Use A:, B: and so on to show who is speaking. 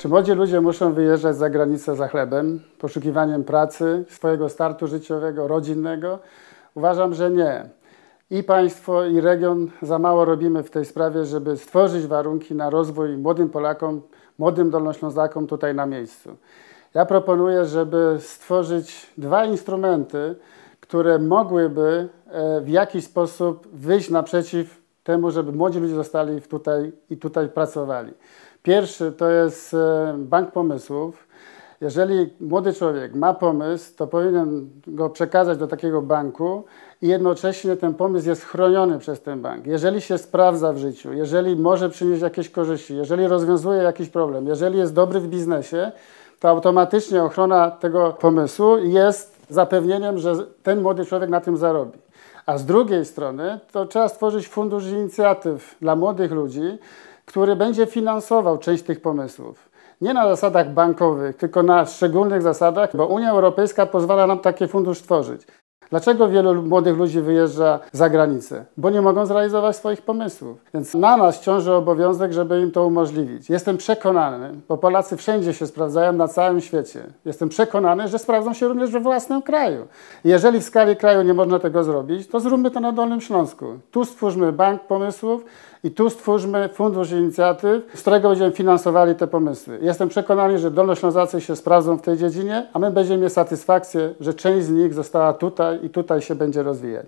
A: Czy młodzi ludzie muszą wyjeżdżać za granicę za chlebem, poszukiwaniem pracy, swojego startu życiowego, rodzinnego? Uważam, że nie. I państwo, i region za mało robimy w tej sprawie, żeby stworzyć warunki na rozwój młodym Polakom, młodym Dolnoślązakom tutaj na miejscu. Ja proponuję, żeby stworzyć dwa instrumenty, które mogłyby e, w jakiś sposób wyjść naprzeciw temu, żeby młodzi ludzie zostali tutaj i tutaj pracowali. Pierwszy to jest e, bank pomysłów. Jeżeli młody człowiek ma pomysł, to powinien go przekazać do takiego banku i jednocześnie ten pomysł jest chroniony przez ten bank. Jeżeli się sprawdza w życiu, jeżeli może przynieść jakieś korzyści, jeżeli rozwiązuje jakiś problem, jeżeli jest dobry w biznesie, to automatycznie ochrona tego pomysłu jest zapewnieniem, że ten młody człowiek na tym zarobi. A z drugiej strony to trzeba stworzyć fundusz inicjatyw dla młodych ludzi, który będzie finansował część tych pomysłów. Nie na zasadach bankowych, tylko na szczególnych zasadach, bo Unia Europejska pozwala nam taki fundusz tworzyć. Dlaczego wielu młodych ludzi wyjeżdża za granicę? Bo nie mogą zrealizować swoich pomysłów. Więc na nas ciąży obowiązek, żeby im to umożliwić. Jestem przekonany, bo Polacy wszędzie się sprawdzają na całym świecie. Jestem przekonany, że sprawdzą się również we własnym kraju. Jeżeli w skali kraju nie można tego zrobić, to zróbmy to na Dolnym Śląsku. Tu stwórzmy bank pomysłów i tu stwórzmy fundusz inicjatyw, z którego będziemy finansowali te pomysły. Jestem przekonany, że Dolnoślązacy się sprawdzą w tej dziedzinie, a my będziemy mieć satysfakcję, że część z nich została tutaj i tutaj się będzie rozwijać.